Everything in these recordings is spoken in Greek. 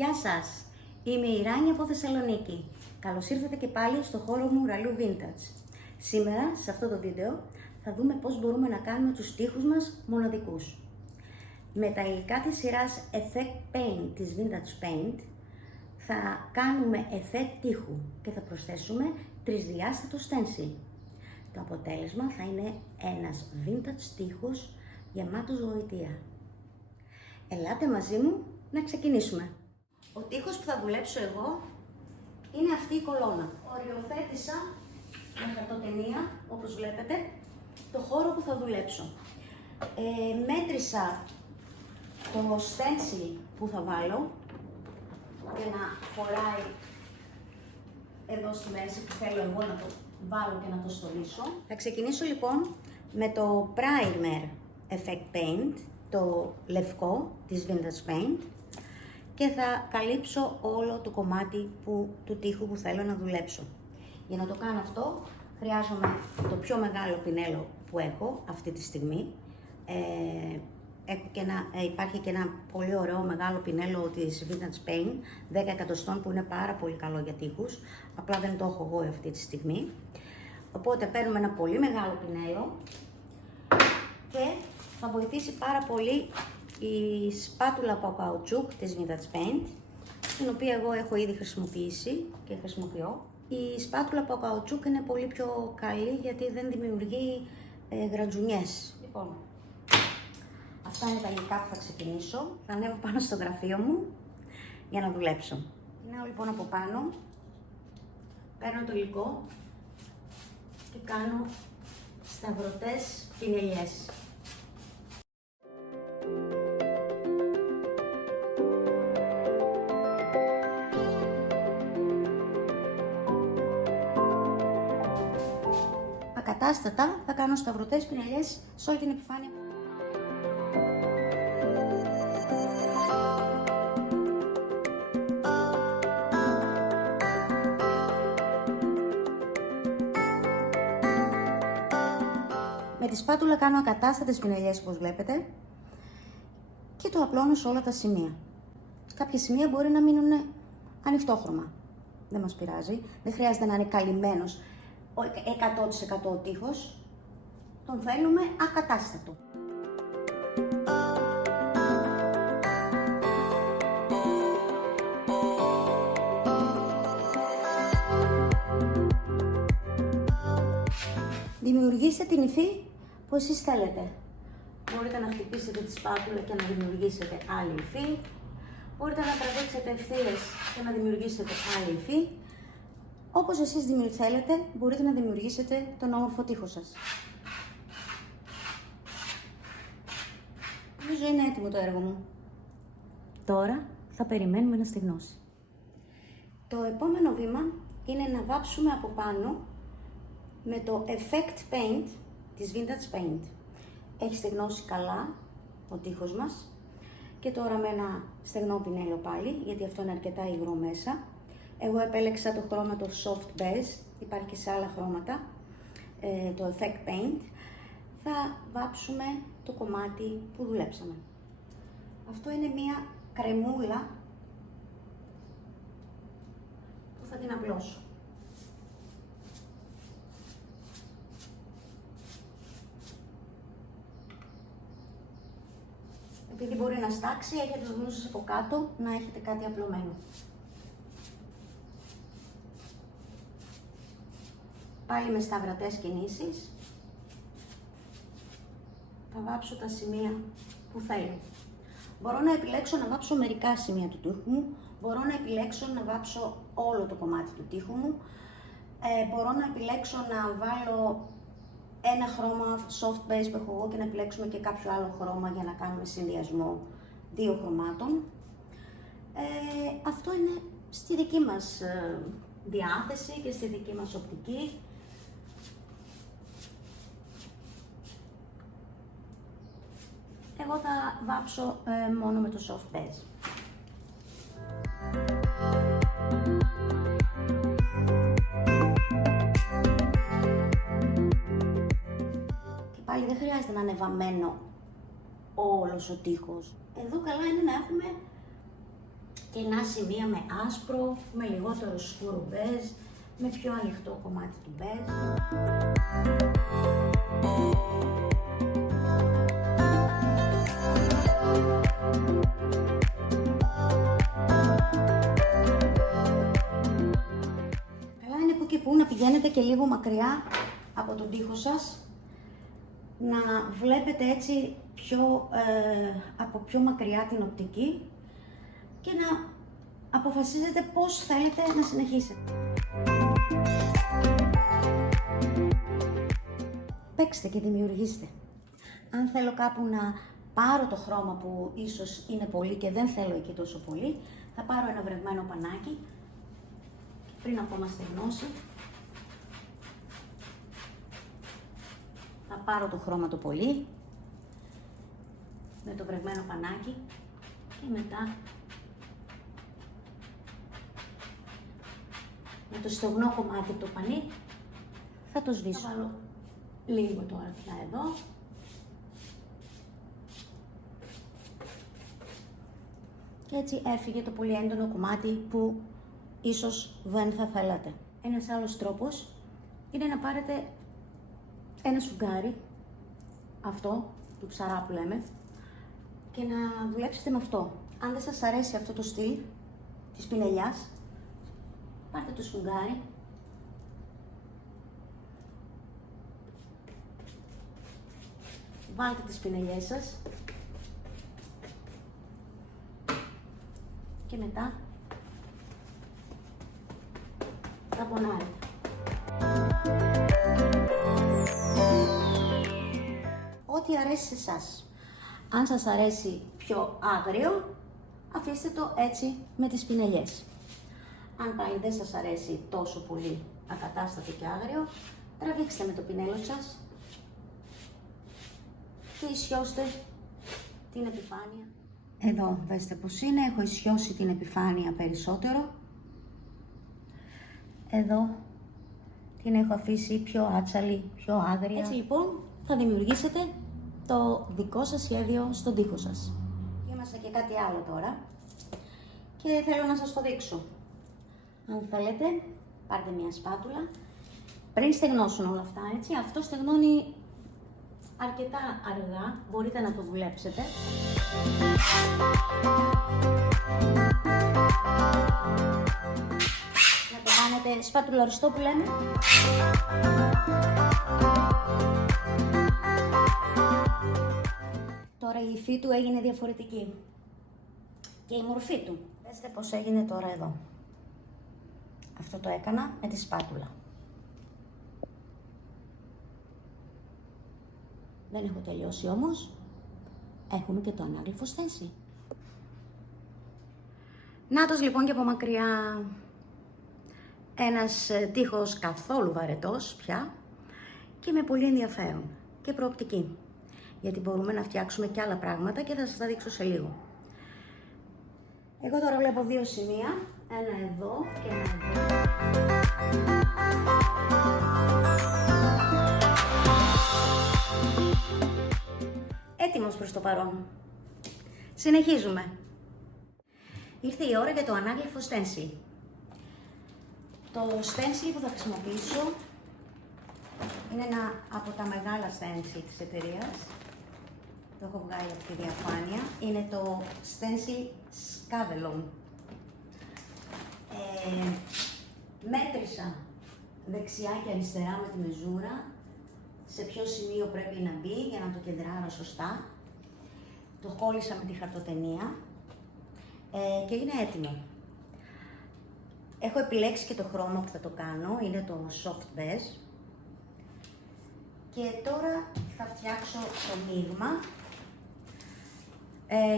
Γεια σας, είμαι η Ράνη από Θεσσαλονίκη. Καλώς ήρθατε και πάλι στο χώρο μου Ραλού Vintage. Σήμερα, σε αυτό το βίντεο, θα δούμε πώς μπορούμε να κάνουμε τους τοίχους μας μοναδικούς. Με τα υλικά της σειράς Effect Paint της Vintage Paint, θα κάνουμε effect τοίχου και θα προσθέσουμε τρισδιάστατο stencil. Το αποτέλεσμα θα είναι ένας vintage τοίχος γεμάτος γοητεία. Ελάτε μαζί μου να ξεκινήσουμε. Ο τοίχος που θα δουλέψω εγώ είναι αυτή η κολόνα. Οριοθέτησα με χαρτοτενία, όπως βλέπετε, το χώρο που θα δουλέψω. Μέτρησα το stencil που θα βάλω για να χωράει εδώ στη μέση που θέλω εγώ να το βάλω και να το στολίσω. Θα ξεκινήσω λοιπόν με το Primer Effect Paint, το λευκό της Vintage Paint, και θα καλύψω όλο το κομμάτι του τοίχου που θέλω να δουλέψω. Για να το κάνω αυτό χρειάζομαι το πιο μεγάλο πινέλο που έχω αυτή τη στιγμή. Υπάρχει και ένα πολύ ωραίο μεγάλο πινέλο της Vintage Paint 10 εκατοστών που είναι πάρα πολύ καλό για τοίχους, απλά δεν το έχω εγώ αυτή τη στιγμή. Οπότε παίρνουμε ένα πολύ μεγάλο πινέλο και θα βοηθήσει πάρα πολύ η σπάτουλα από καουτσούκ της Vintage Paint, την οποία εγώ έχω ήδη χρησιμοποιήσει και χρησιμοποιώ. Η σπάτουλα από καουτσούκ είναι πολύ πιο καλή γιατί δεν δημιουργεί γρατζουνιές. Λοιπόν, αυτά είναι τα υλικά που θα ξεκινήσω. Θα ανέβω πάνω στο γραφείο μου για να δουλέψω. Ξεκινάω λοιπόν από πάνω, παίρνω το υλικό και κάνω σταυρωτές πινελιές. Ακατάστατα θα κάνω σταυρωτές πινελιές σε όλη την επιφάνεια. Με τη σπάτουλα κάνω ακατάστατες πινελιές όπως βλέπετε και το απλώνω σε όλα τα σημεία. Κάποια σημεία μπορεί να μείνουν ανοιχτόχρωμα. Δεν μας πειράζει, δεν χρειάζεται να είναι καλυμμένος 100% ο τοίχος, τον θέλουμε ακατάστατο. Δημιουργήστε την υφή που εσείς θέλετε. Μπορείτε να χτυπήσετε τη σπάτουλα και να δημιουργήσετε άλλη υφή. Μπορείτε να τραβήξετε ευθείες και να δημιουργήσετε άλλη υφή. Όπως εσείς θέλετε, μπορείτε να δημιουργήσετε τον όμορφο τοίχο σας. Νομίζω είναι έτοιμο το έργο μου. Τώρα θα περιμένουμε να στεγνώσει. Το επόμενο βήμα είναι να βάψουμε από πάνω με το Effect Paint της Vintage Paint. Έχει στεγνώσει καλά ο τοίχος μας και τώρα με ένα στεγνό πινέλο πάλι, γιατί αυτό είναι αρκετά υγρό μέσα. Εγώ επέλεξα το χρώμα το Soft Beige, υπάρχει και σε άλλα χρώματα, το Effect Paint. Θα βάψουμε το κομμάτι που δουλέψαμε. Αυτό είναι μία κρεμούλα που θα την απλώσω. Επειδή μπορεί να στάξει, έχετε το νου σας από κάτω να έχετε κάτι απλωμένο. Πάλι με σταυρωτές κινήσεις θα βάψω τα σημεία που θέλω. Μπορώ να επιλέξω να βάψω μερικά σημεία του τοίχου μου, μπορώ να επιλέξω να βάψω όλο το κομμάτι του τοίχου μου, μπορώ να επιλέξω να βάλω ένα χρώμα soft base που έχω εγώ και να επιλέξουμε και κάποιο άλλο χρώμα για να κάνουμε συνδυασμό δύο χρωμάτων. Αυτό είναι στη δική μας διάθεση και στη δική μας οπτική. Εγώ θα βάψω μόνο με το soft base. Και πάλι δεν χρειάζεται να είναι βαμμένο όλος ο τοίχος. Εδώ καλά είναι να έχουμε κενά σημεία με άσπρο, με λιγότερο σκούρο μπέζ, με πιο ανοιχτό κομμάτι του μπέζ. Καλά είναι που και που να πηγαίνετε και λίγο μακριά από τον τοίχο σας, να βλέπετε έτσι από πιο μακριά την οπτική και να αποφασίζετε πώς θέλετε να συνεχίσετε. Παίξτε και δημιουργήστε. Αν θέλω κάπου να πάρω το χρώμα που ίσως είναι πολύ και δεν θέλω εκεί τόσο πολύ, θα πάρω ένα βρεγμένο πανάκι πριν ακόμα στεγνώσει. Θα πάρω το χρώμα το πολύ με το βρεγμένο πανάκι και μετά με το στεγνό κομμάτι του πανί θα το σβήσω. Θα βάλω λίγο τώρα πια εδώ. Και έτσι έφυγε το πολύ έντονο κομμάτι που ίσως δεν θα θέλατε. Ένας άλλος τρόπος είναι να πάρετε ένα σφουγγάρι, αυτό, του ψαρά που λέμε, και να δουλέψετε με αυτό. Αν δεν σας αρέσει αυτό το στυλ της πινελιάς, πάρτε το σφουγγάρι, βάλτε τις πινελιές σας και μετά τα μπονάρετε. Ό,τι αρέσει σε εσάς. Αν σας αρέσει πιο άγριο, αφήστε το έτσι με τις πινελιές. Αν πάλι δεν σας αρέσει τόσο πολύ ακατάστατο και άγριο, τραβήξτε με το πινέλο σας και ισιώστε την επιφάνεια. Εδώ δέστε πως είναι, έχω ισιώσει την επιφάνεια περισσότερο. Εδώ την έχω αφήσει πιο άτσαλη, πιο άγρια. Έτσι λοιπόν θα δημιουργήσετε το δικό σας σχέδιο στον τοίχο σας. Είμαστε και κάτι άλλο τώρα και θέλω να σας το δείξω. Αν θέλετε, πάρτε μια σπάτουλα, πριν στεγνώσουν όλα αυτά, έτσι, αυτό στεγνώνει αρκετά αργά, μπορείτε να το δουλέψετε. Να το κάνετε σπατουλαριστό που λέμε. Τώρα η υφή του έγινε διαφορετική και η μορφή του. Δέστε πως έγινε τώρα εδώ. Αυτό το έκανα με τη σπάτουλα. Δεν έχω τελειώσει όμως. Έχουμε και το ανάγλυφο στένσιλ. Νάτος λοιπόν και από μακριά. Ένας τοίχος καθόλου βαρετός πια και με πολύ ενδιαφέρον και προοπτική. Γιατί μπορούμε να φτιάξουμε και άλλα πράγματα και θα σας τα δείξω σε λίγο. Εγώ τώρα βλέπω δύο σημεία, ένα εδώ και ένα εδώ. Έτοιμος προς το παρόν. Συνεχίζουμε. Ήρθε η ώρα για το ανάγλυφο στένσιλ. Το στένσιλ που θα χρησιμοποιήσω είναι ένα από τα μεγάλα στένσιλ της εταιρείας. Το έχω βγάλει από τη διαφάνεια. Είναι το stencil Scavellon. Μέτρησα δεξιά και αριστερά με τη μεζούρα σε ποιο σημείο πρέπει να μπει για να το κεντράρω σωστά. Το κόλλησα με τη χαρτοτενία και είναι έτοιμο. Έχω επιλέξει και το χρώμα που θα το κάνω, είναι το soft beige. Και τώρα θα φτιάξω το μείγμα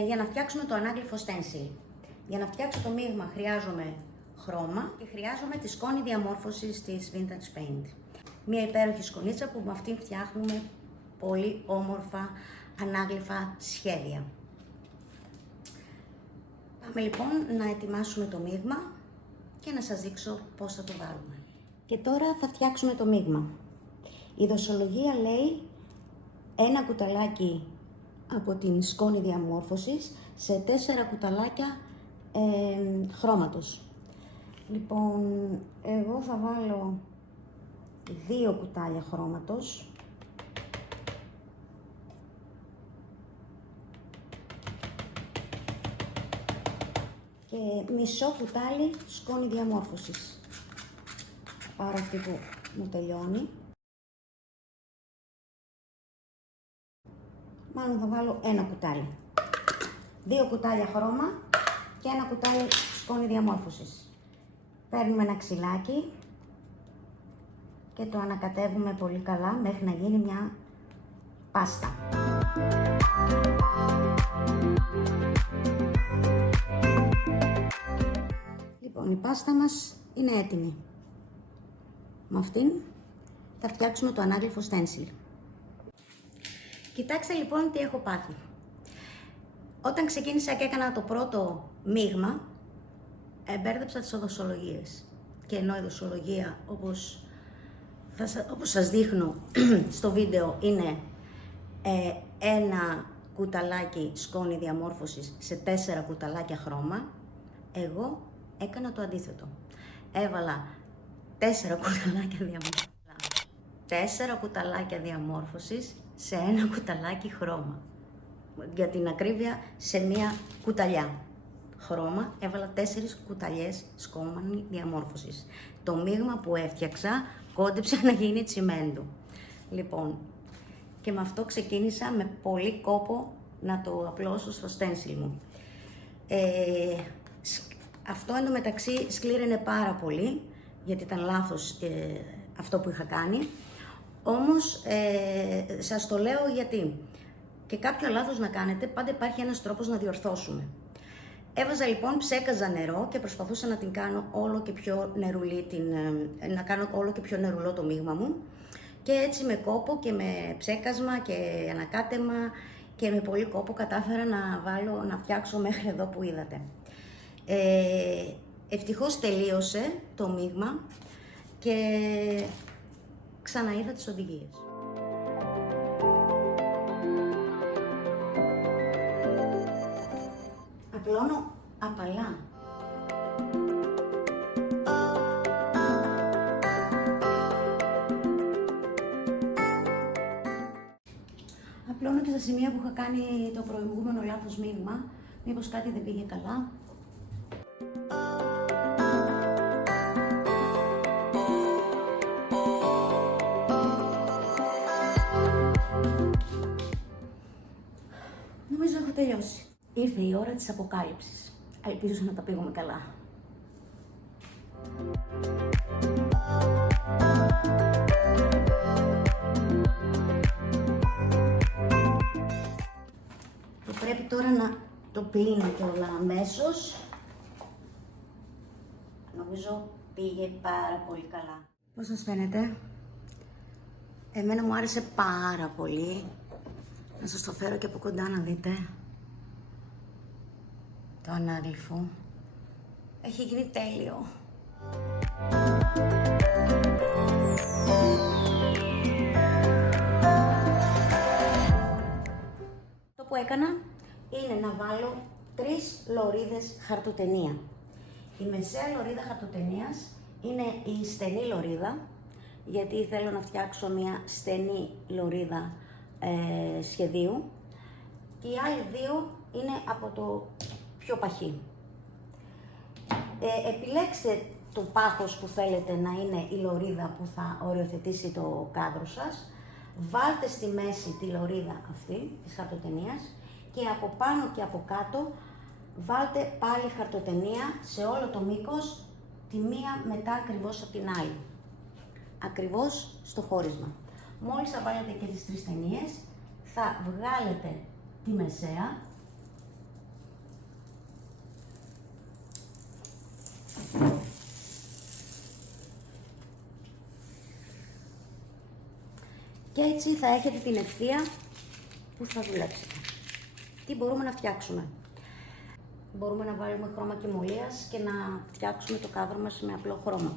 για να φτιάξουμε το ανάγλυφο stencil. Για να φτιάξω το μείγμα χρειάζομαι χρώμα και χρειάζομαι τη σκόνη διαμόρφωσης της Vintage Paint. Μια υπέροχη σκονίτσα που με αυτήν φτιάχνουμε πολύ όμορφα ανάγλυφα σχέδια. Πάμε λοιπόν να ετοιμάσουμε το μείγμα και να σας δείξω πώς θα το βάλουμε. Και τώρα θα φτιάξουμε το μείγμα. Η δοσολογία λέει ένα κουταλάκι από την σκόνη διαμόρφωσης σε 4 κουταλάκια χρώματος. Λοιπόν, εγώ θα βάλω 2 κουτάλια χρώματος. Και μισό κουτάλι σκόνη διαμόρφωσης. Θα πάρω αυτή που μου τελειώνει. Μάλλον θα βάλω 1 κουτάλι. 2 κουτάλια χρώμα και 1 κουτάλι σκόνη διαμόρφωσης. Παίρνουμε ένα ξυλάκι και το ανακατεύουμε πολύ καλά μέχρι να γίνει μια πάστα. Λοιπόν, η πάστα μας είναι έτοιμη. Με αυτήν θα φτιάξουμε το ανάγλυφο στένσιλ. Κοιτάξτε λοιπόν τι έχω πάθει. Όταν ξεκίνησα και έκανα το πρώτο μείγμα, μπέρδεψα τις οδοσολογίες. Και ενώ η δοσολογία, όπως σας δείχνω στο βίντεο, είναι 1 κουταλάκι σκόνη διαμόρφωσης σε 4 κουταλάκια χρώμα, εγώ έκανα το αντίθετο. Έβαλα 4 κουταλάκια διαμόρφωσης, 4 κουταλάκια διαμόρφωσης σε 1 κουταλάκι χρώμα. Για την ακρίβεια, σε 1 κουταλιά χρώμα έβαλα 4 κουταλιές σκόνη διαμόρφωσης. Το μείγμα που έφτιαξα κόντεψε να γίνει τσιμέντο. Λοιπόν, και με αυτό ξεκίνησα με πολύ κόπο να το απλώσω στο στένσιλ μου. Αυτό εντωμεταξύ σκλήραινε πάρα πολύ, γιατί ήταν λάθος αυτό που είχα κάνει. Όμως σας το λέω γιατί και κάποιο λάθος να κάνετε, πάντα υπάρχει ένας τρόπος να διορθώσουμε. Έβαζα λοιπόν, ψέκαζα νερό και προσπαθούσα να την κάνω όλο και πιο νερουλή, να κάνω όλο και πιο νερουλό το μείγμα μου. Και έτσι με κόπο και με ψέκασμα και ανακάτεμα και με πολύ κόπο κατάφερα να φτιάξω μέχρι εδώ που είδατε. Ευτυχώς τελείωσε το μείγμα και ξαναείδα τις οδηγίες. Απλώνω απαλά. Απλώνω και στα σημεία που είχα κάνει το προηγούμενο λάθος μείγμα, μήπως κάτι δεν πήγε καλά. Νομίζω έχω τελειώσει. Ήρθε η ώρα της αποκάλυψης. Ελπίζω να τα πήγαμε καλά. Και πρέπει τώρα να το πλύνω κιόλα αμέσως. Νομίζω πήγε πάρα πολύ καλά. Πώς σας φαίνεται? Εμένα μου άρεσε πάρα πολύ. Να σας το φέρω και από κοντά να δείτε. Το ανάγλυφο. Έχει γίνει τέλειο. Το που έκανα είναι να βάλω 3 λωρίδες χαρτοτενία. Η μεσαία λωρίδα χαρτοτενίας είναι η στενή λωρίδα, γιατί θέλω να φτιάξω μια στενή λωρίδα σχεδίου, και οι άλλοι 2 είναι από το πιο παχύ. Επιλέξτε το πάχος που θέλετε να είναι η λωρίδα που θα οριοθετήσει το κάδρο σας. Βάλτε στη μέση τη λωρίδα αυτή της χαρτοτενίας και από πάνω και από κάτω βάλτε πάλι χαρτοτενία σε όλο το μήκος, τη μία μετά ακριβώς από την άλλη. Ακριβώς στο χώρισμα. Μόλις θα βάλετε και τις 3 ταινίες, θα βγάλετε τη μεσαία και έτσι θα έχετε την ευθεία που θα δουλέψετε. Τι μπορούμε να φτιάξουμε? Μπορούμε να βάλουμε χρώμα κυμολίας και να φτιάξουμε το κάδρο μας με απλό χρώμα.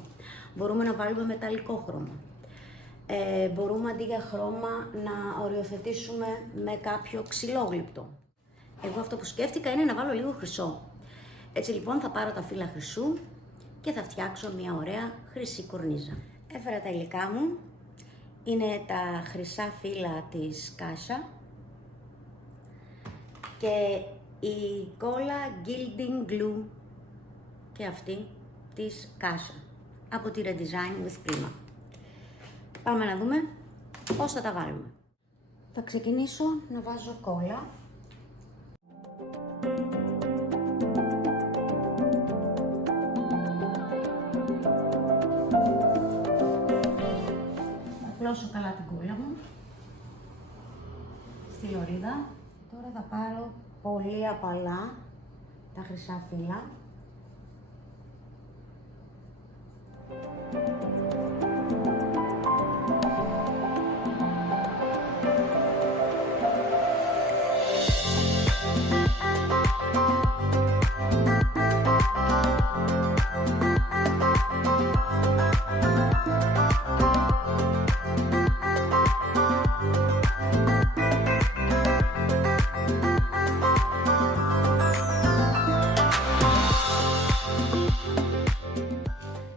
Μπορούμε να βάλουμε μεταλλικό χρώμα. Μπορούμε αντί για χρώμα να οριοθετήσουμε με κάποιο ξυλόγλυπτο. Εγώ αυτό που σκέφτηκα είναι να βάλω λίγο χρυσό. Έτσι λοιπόν θα πάρω τα φύλλα χρυσού και θα φτιάξω μια ωραία χρυσή κορνίζα. Έφερα τα υλικά μου, είναι τα χρυσά φύλλα της Κάσα και η κόλλα Gilding Glue και αυτή της Κάσα από τη Redesign with Prima. Πάμε να δούμε πώς θα τα βάλουμε. Θα ξεκινήσω να βάζω κόλλα. Θα απλώσω καλά την κόλλα μου στη λωρίδα. Τώρα θα πάρω πολύ απαλά τα χρυσά φύλλα.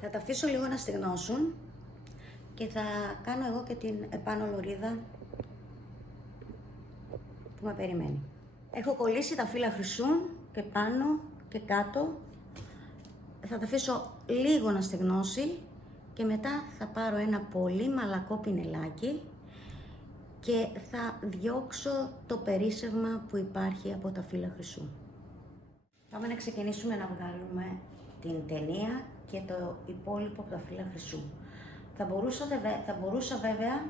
Θα τα αφήσω λίγο να στεγνώσουν και θα κάνω εγώ και την επάνω λωρίδα που με περιμένει. Έχω κολλήσει τα φύλλα χρυσού και πάνω και κάτω. Θα τα αφήσω λίγο να στεγνώσει και μετά θα πάρω ένα πολύ μαλακό πινελάκι και θα διώξω το περίσσευμα που υπάρχει από τα φύλλα χρυσού. Πάμε να ξεκινήσουμε να βγάλουμε την ταινία και το υπόλοιπο από τα φύλλα χρυσού. Θα μπορούσα βέβαια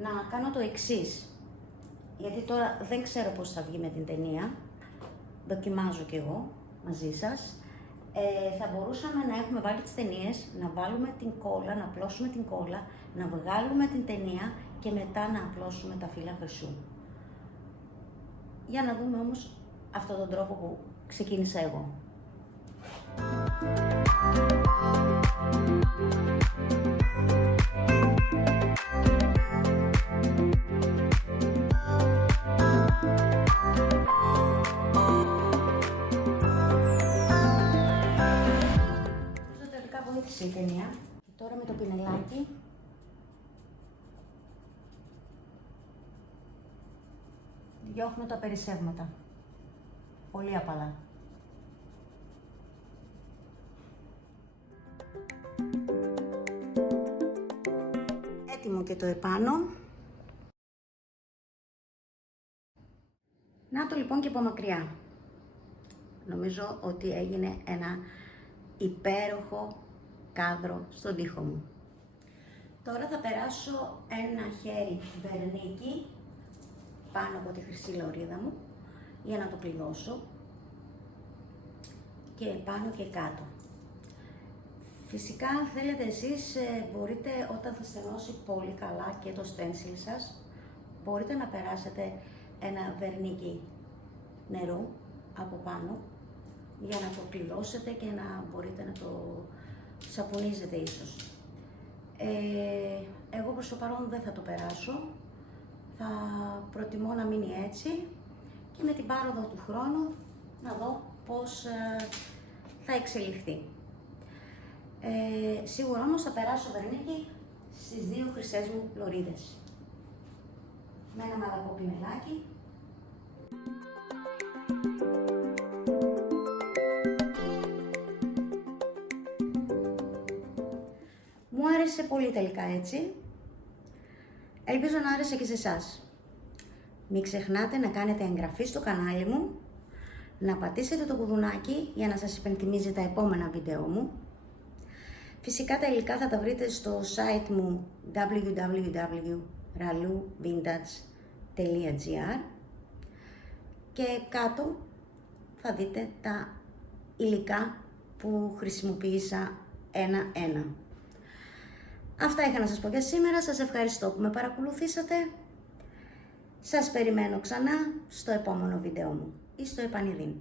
να κάνω το εξής, γιατί τώρα δεν ξέρω πώς θα βγει με την ταινία, δοκιμάζω κι εγώ μαζί σας. Θα μπορούσαμε να έχουμε βάλει τις ταινίες, να βάλουμε την κόλλα, να απλώσουμε την κόλλα, να βγάλουμε την ταινία και μετά να απλώσουμε τα φύλλα χρυσού. Για να δούμε όμως αυτόν τον τρόπο που ξεκίνησα εγώ. Τελικά βοήθησε η ταινία. Και τώρα με το πινελάκι διώχνω τα περισσεύματα. Πολύ απαλά. Έτοιμο και το επάνω. Να το λοιπόν και από μακριά. Νομίζω ότι έγινε ένα υπέροχο κάδρο στον τοίχο μου. Τώρα θα περάσω ένα χέρι βερνίκι πάνω από τη χρυσή λωρίδα μου για να το κλειδώσω και πάνω και κάτω. Φυσικά αν θέλετε εσείς μπορείτε, όταν θα στεγνώσει πολύ καλά και το στένσιλ σας, μπορείτε να περάσετε ένα βερνίκι νερού από πάνω για να το κλειδώσετε και να μπορείτε να το σαπουνίζετε ίσως. Εγώ προς το παρόν δεν θα το περάσω, θα προτιμώ να μείνει έτσι και με την πάροδο του χρόνου να δω πώς θα εξελιχθεί. Σίγουρα όμως θα περάσω βερνίκι στις δύο χρυσές μου λωρίδες με ένα μαλακό πινελάκι. Μου άρεσε πολύ τελικά έτσι. Ελπίζω να άρεσε και σε εσάς. Μην ξεχνάτε να κάνετε εγγραφή στο κανάλι μου, να πατήσετε το κουδουνάκι για να σας υπενθυμίζει τα επόμενα βίντεο μου. Φυσικά τα υλικά θα τα βρείτε στο site μου www.ralluvintage.gr και κάτω θα δείτε τα υλικά που χρησιμοποίησα ένα-ένα. Αυτά είχα να σας πω για σήμερα. Σας ευχαριστώ που με παρακολουθήσατε. Σας περιμένω ξανά στο επόμενο βίντεο μου ή στο επανειδήν.